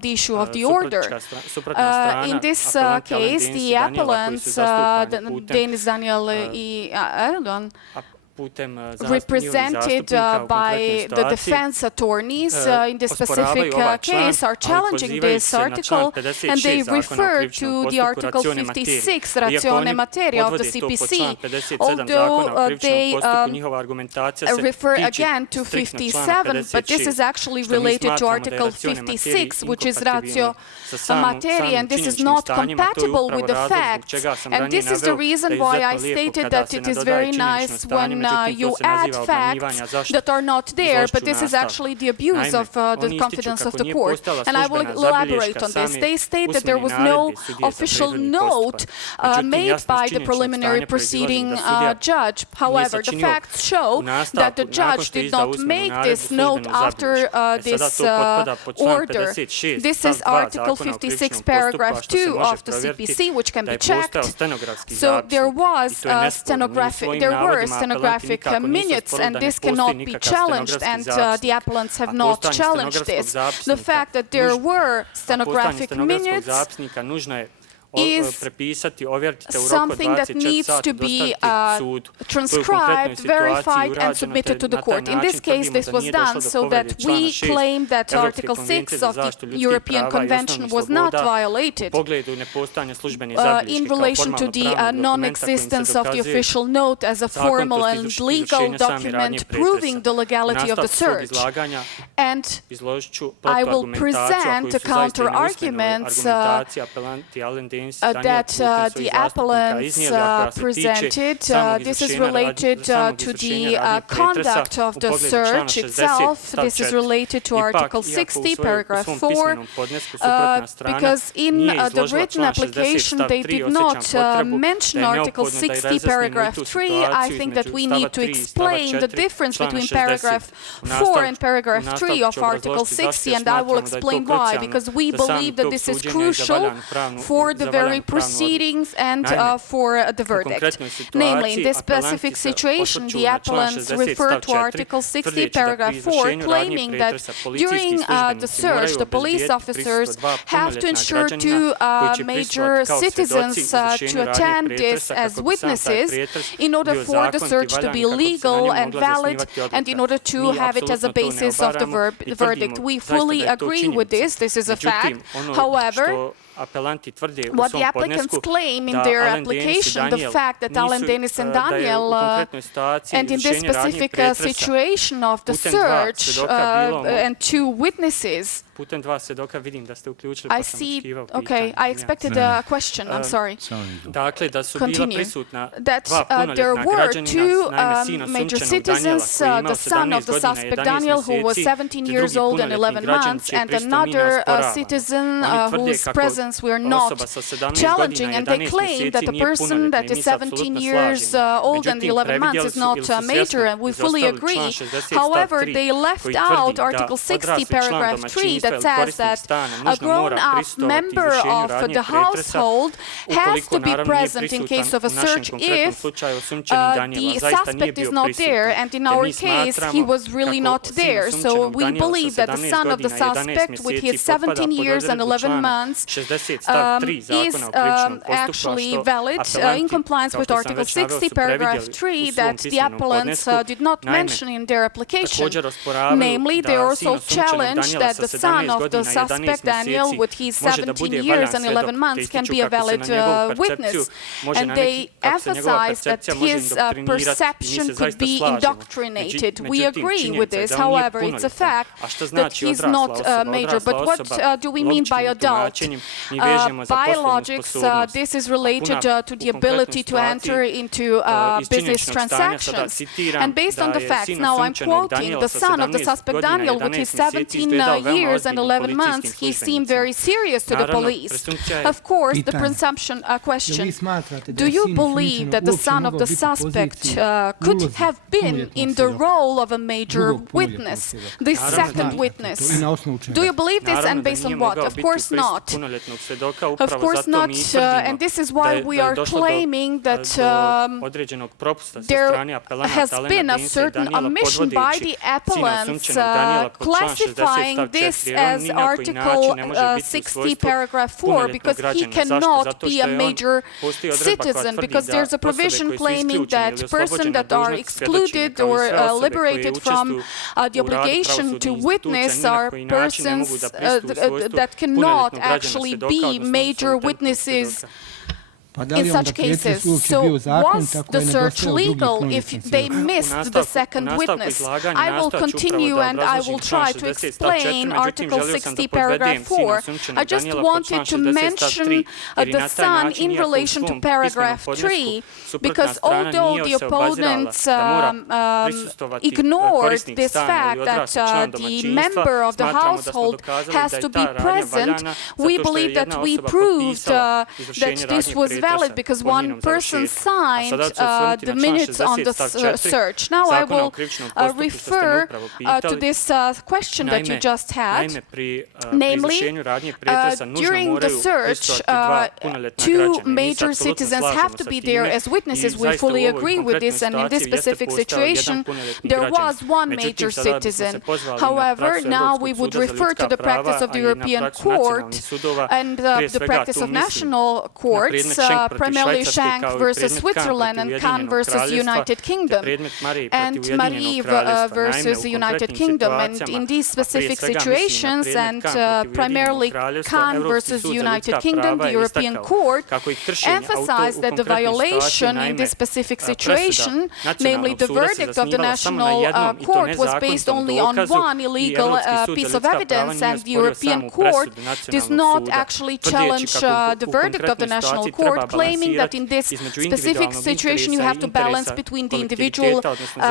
the issue of the order. In this case, the appellants, Denis, Daniel i Erdogan, represented by the defense attorneys in this specific case, are challenging this article, and they refer to the Article 56, Ratione Materia of the CPC, although they refer again to 57, but this is actually related to Article 56, which is Ratio Materia, and this is not compatible with the facts. And this is the reason why I stated that it is very nice when you add facts that are not there, but this is actually the abuse of the confidence of the court. And I will elaborate on this. They state that there was no official note made by the preliminary proceeding judge. However, the facts show that the judge did not make this note after this order. This is Article 56, paragraph 2 of the CPC, which can be checked. So there were stenographic minutes, and this cannot be challenged, and the appellants have not challenged this. The fact that there were stenographic minutes is something that needs to be transcribed, verified, and submitted to the court. In this case, this was done so that we claim that Article 6 of the European Convention was not violated in relation to the non-existence of the official note as a formal and legal document proving the legality of the search. And I will present counter-arguments that the appellants presented. This is related to the conduct of the search itself. This is related to Article 60, paragraph 4, because in the written application they did not mention Article 60, paragraph 3. I think that we need to explain the difference between paragraph 4 and paragraph 3 of Article 60, and I will explain why, because we believe that this is crucial for the very proceedings and for the verdict. Namely, in this specific situation, the appellants refer to Article 60, paragraph 4, claiming that during the search, the police officers have to ensure two major citizens to attend this as witnesses in order for the search to be legal and valid, and in order to have it as a basis of the verdict. We fully agree with this. This is a fact. However, what the applicants claim in their application, the fact that Alen, Denis, and Daniel, and in this specific situation of the search, and two witnesses, I see, okay, I expected a question, I'm sorry. Continue. That there were two major citizens, the son of the suspect Daniel, who was 17 years old and 11 months, and another citizen whose presence we are not challenging, and they claim that the person that is 17 years old and 11 months is not major, and we fully agree. However, they left out Article 60, paragraph 3, that says that a grown-up member of the household has to be present in case of a search if the suspect is not there, and in our case, he was really not there. So we believe that the son of the suspect, with his 17 years and 11 months, is actually valid in compliance with Article 60, paragraph 3, that the appellants did not mention in their application. Namely, they also challenged that the son of the suspect, Daniel, with his 17 years and 11 months, can be a valid witness. And they emphasized that his perception could be indoctrinated. We agree with this. However, it's a fact that he's not major. But what do we mean by adult? Biologics, this is related to the ability to enter into business transactions. And based on the facts, now I'm quoting, the son of the suspect Daniel, with his 17 years and 11 months, he seemed very serious to the police. Of course, the presumption question, do you believe that the son of the suspect could have been in the role of a major witness, the second witness? Do you believe this, and based on what? Of course not. Of course not, and this is why we are claiming that there has been a certain omission by the appellants classifying this as Article 60, paragraph 4, because he cannot be a major citizen, because there's a provision claiming that persons that are excluded or liberated from the obligation to witness are persons that cannot actually be major witnesses in such cases. So was the search legal if they missed the second witness? I will continue and I will try to explain Article 60, paragraph 4. I just wanted to mention the son in relation to paragraph 3, because although the opponents ignored this fact that the member of the household has to be present, we believe that we proved that this was valid because one person signed the minutes on the search. Now I will refer to this question that you just had. Namely, during the search, 2 major citizens have to be there as witnesses. We fully agree with this, and in this specific situation, there was 1 major citizen. However, now we would refer to the practice of the European Court and the practice of national courts, primarily Schenk versus Switzerland and Kahn versus United Kingdom, and Marie versus the United Kingdom. And in these specific situations, and primarily Kahn versus United Kingdom, the European Court emphasized that the violation in this specific situation, namely the verdict of the national court, was based only on 1 illegal piece of evidence, and the European Court does not actually challenge the verdict of the national court, claiming that in this specific situation you have to balance between the individual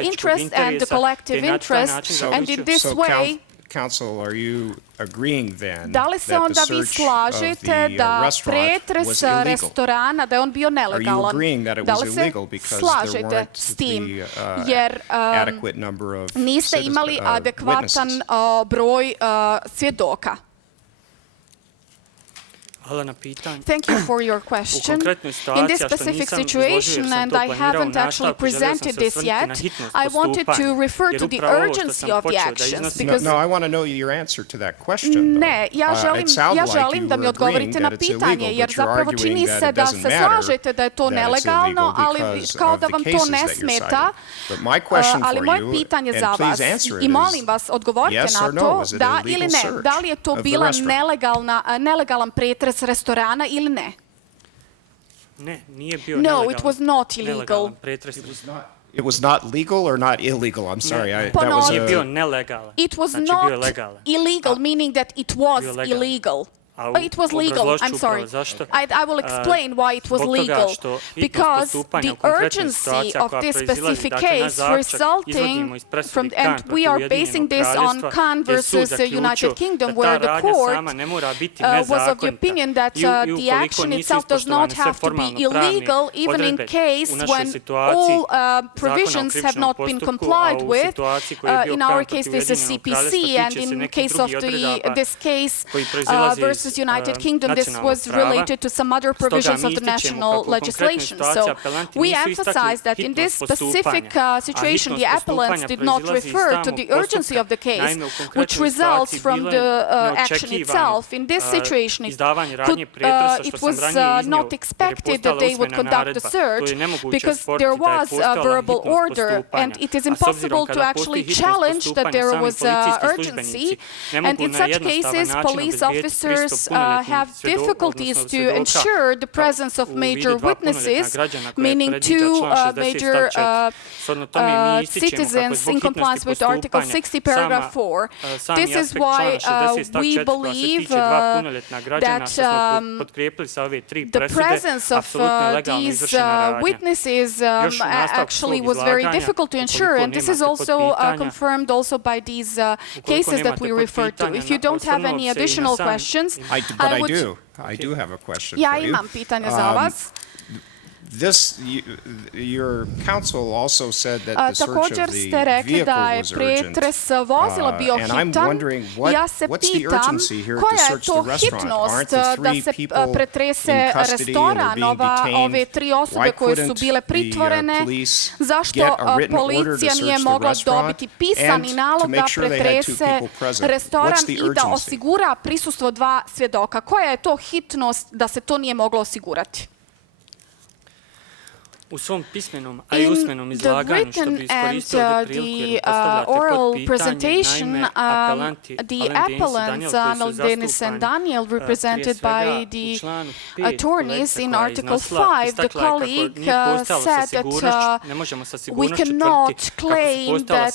interest and the collective interest, and in this way. Counsel, are you agreeing then Da li se that the onda vi search of slažete the da restaurant pretres was illegal? restorana, da je on bio Are you nelegalan? agreeing that it Da was li se illegal because there slažete weren't s tim? the Jer adequate number of niste imali adekvatan witnesses? broj svjedoka? Thank you for your question. In this specific situation, and I haven't actually presented this yet, I wanted to refer to the urgency of the actions, because No, I want to know your answer to that question. Ne, ja želim da mi odgovorite na pitanje, jer zapravo čini se da se slažete da je to nelegalno, ali kao da vam to ne smeta. Ali moje pitanje za vas, i molim vas odgovorite na to, da ili ne, da li je to bila nelegalan pretres restorana ili ne? No, it was not illegal. It was not legal or not illegal? I'm sorry. It was not illegal, meaning that it was illegal. It was legal, I'm sorry. I will explain why it was legal. Because the urgency of this specific case resulting from, and we are basing this on Kahn versus the United Kingdom, where the court was of the opinion that the action itself does not have to be illegal, even in case when all provisions have not been complied with. In our case, this is CPC, and in case of this case versus United Kingdom, this was related to some other provisions of the national legislation. So we emphasize that in this specific situation, the appellants did not refer to the urgency of the case, which results from the action itself. In this situation, it was not expected that they would conduct the search, because there was a verbal order, and it is impossible to actually challenge that there was urgency. And in such cases, police officers have difficulties to ensure the presence of major witnesses, meaning 2 major citizens in compliance with Article 60, paragraph 4. This is why we believe that the presence of these witnesses actually was very difficult to ensure, and this is also confirmed also by these cases that we referred to. If you don't have any additional questions, I do have a question for you. Ja imam pitanje za vas. your counsel also said that the search Također of the ste rekli da vehicle je was urgent. pretres vozila bio And I'm hitan. wondering Ja se what's the pitam urgency here to koja je search to the restaurant? hitnost Aren't the da three se people pretrese in custody and they're restoran, being ove detained? tri osobe Why koje su couldn't bile the pritvorene? police Zašto get a written order to policija nije search the mogla restaurant dobiti pisani and nalog to da make sure they had two pretrese people present? restoran What's the i da urgency? osigura prisustvo dva svjedoka? Koja je to hitnost da se to nije moglo osigurati? U svom pismenom, a i usmenom izlaganju, što bi iskoristio ovdje priliku jer postavljate pod pitanje, naime, apelanti Alan Denis and Daniel, represented by the attorneys in Article 5, the colleague said that we cannot claim that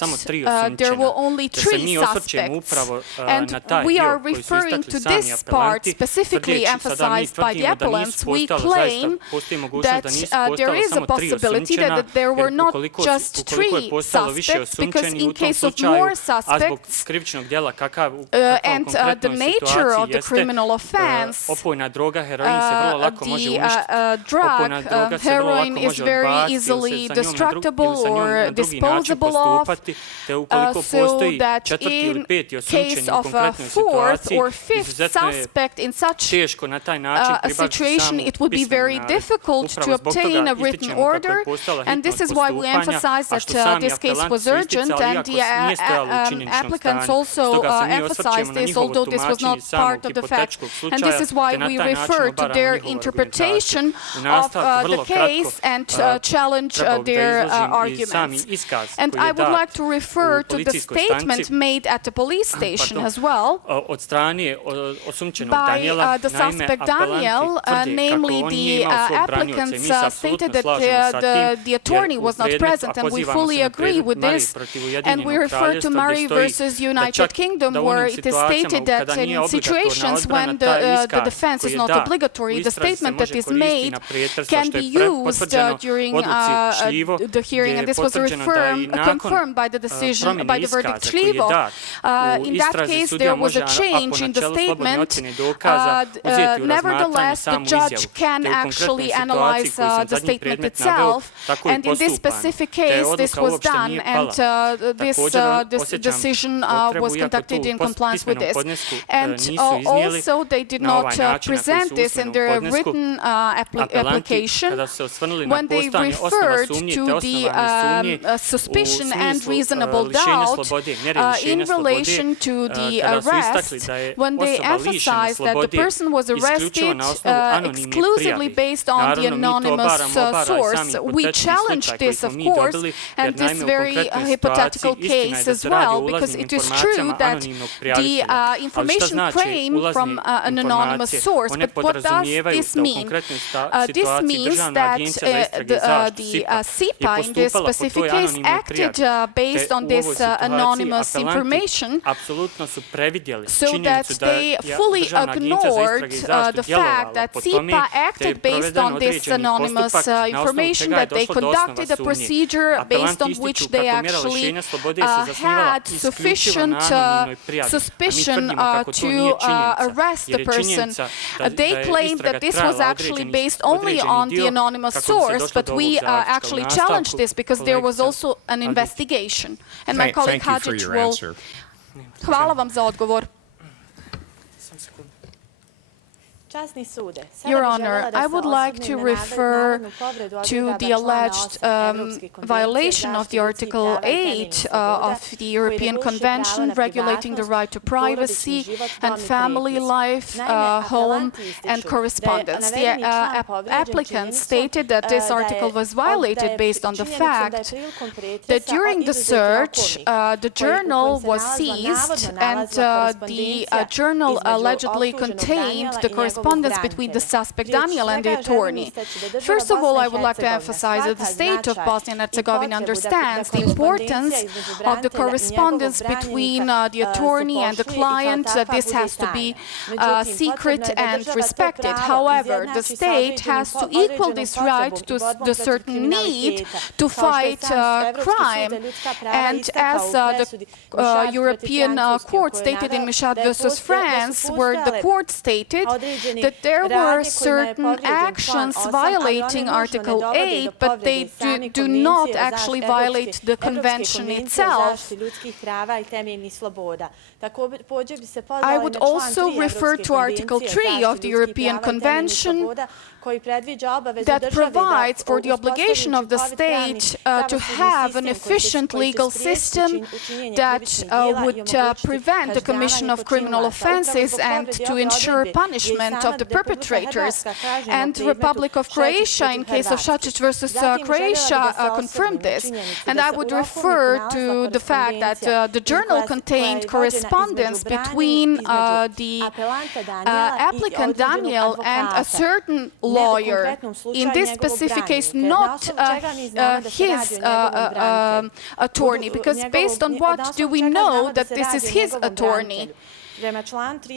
there were only three suspects. And we are referring to this part specifically emphasized by the appellants. We claim that there is a possibility that there were not just three suspects, because in case of more suspects and the nature of the criminal offense, the drug, heroin, is very easily destructible or disposable of, so that in case of a fourth or fifth suspect in such a situation, it would be very difficult to obtain a written order. And this is why we emphasize that this case was urgent, and the applicants also emphasized this, although this was not part of the fact. And this is why we refer to their interpretation of the case and challenge their arguments. And I would like to refer to the statement made at the police station as well by the suspect Daniel, namely the applicants stated that the attorney was not present, and we fully agree with this. And we refer to Murray versus United Kingdom, where it is stated that in situations when the defense is not obligatory, the statement that is made can be used during the hearing, and this was confirmed by the decision, by the verdict Šljivo. In that case, there was a change in the statement. Nevertheless, the judge can actually analyze the statement itself, and in this specific case, this was done, and this decision was conducted in compliance with this. And also, they did not present this in their written application when they referred to the suspicion and reasonable doubt in relation to the arrest, when they emphasized that the person was arrested exclusively based on the anonymous source. We challenged this, of course, and this very hypothetical case as well, because it is true that the information came from an anonymous source. But what does this mean? This means that the SIPA in this specific case acted based on this anonymous information, so that they fully ignored the fact that SIPA acted based on this anonymous information, that they conducted a procedure based on which they actually had sufficient suspicion to arrest the person. They claimed that this was actually based only on the anonymous source, but we actually challenged this because there was also an investigation. And my colleague Hadžić will... Hvala vam za odgovor. Your Honor, I would like to refer to the alleged violation of the Article 8 of the European Convention regulating the right to privacy and family life, home and correspondence. The applicant stated that this article was violated based on the fact that during the search, the journal was seized, and the journal allegedly contained the correspondence between the suspect Daniel and the attorney. First of all, I would like to emphasize that the state of Bosnia and Herzegovina understands the importance of the correspondence between the attorney and the client, that this has to be secret and respected. However, the state has to equal this right to the certain need to fight crime. And as the European Court stated in Michat versus France, where the court stated that there were certain actions violating Article 8, but they do not actually violate the convention itself. I would also refer to Article 3 of the European Convention that provides for the obligation of the state to have an efficient legal system that would prevent the commission of criminal offenses and to ensure punishment of the perpetrators. And the Republic of Croatia, in case of Šačić versus Croatia, confirmed this. And I would refer to the fact that the journal contained correspondence between the applicant Daniel and a certain lawyer. In this specific case, not his attorney, because based on what do we know that this is his attorney?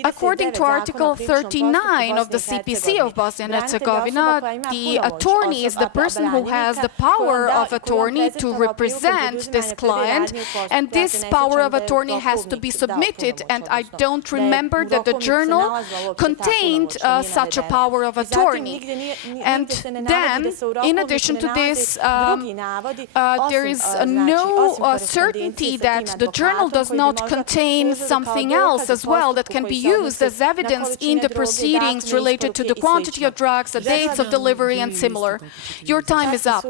According to Article 39 of the CPC of Bosnia and Herzegovina, the attorney is the person who has the power of attorney to represent this client, and this power of attorney has to be submitted, and I don't remember that the journal contained such a power of attorney. And then, in addition to this, there is no certainty that the journal does not contain something else as well that can be used as evidence in the proceedings related to the quantity of drugs, the dates of delivery, and similar. Your time is up.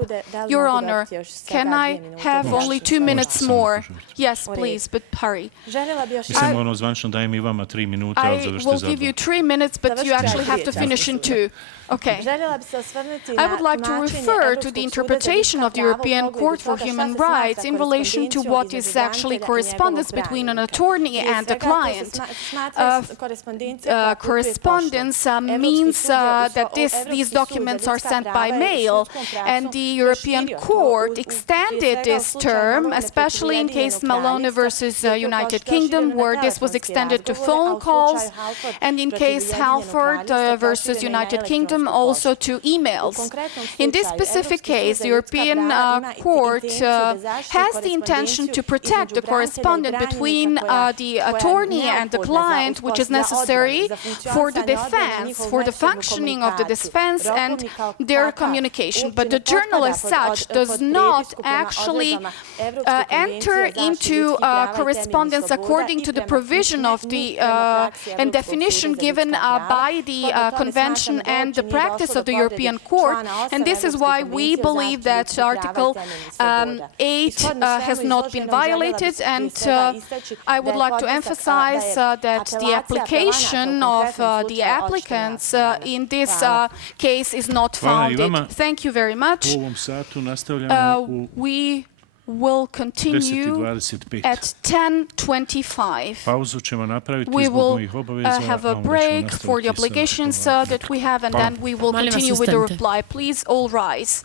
Your Honor, can I have only 2 minutes more? Yes, please, but hurry. I will give you 3 minutes, but you actually have to finish in 2. Okay. I would like to refer to the interpretation of the European Court for Human Rights in relation to what is actually correspondence between an attorney and a client. Correspondence means that these documents are sent by mail, and the European Court extended this term, especially in case Malone versus United Kingdom, where this was extended to phone calls, and in case Halford versus United Kingdom, also to emails. In this specific case, the European Court has the intention to protect the correspondence between the attorney and the client, which is necessary for the defense, for the functioning of the defense and their communication. But the journal as such does not actually enter into correspondence according to the provision of the and definition given by the Convention and the practice of the European Court. And this is why we believe that Article 8 has not been violated. And I would like to emphasize that the application of the applicants in this case is not founded. Thank you very much. We will continue at 10:25. We will have a break for the obligations that we have, and then we will continue with the reply. Please all rise.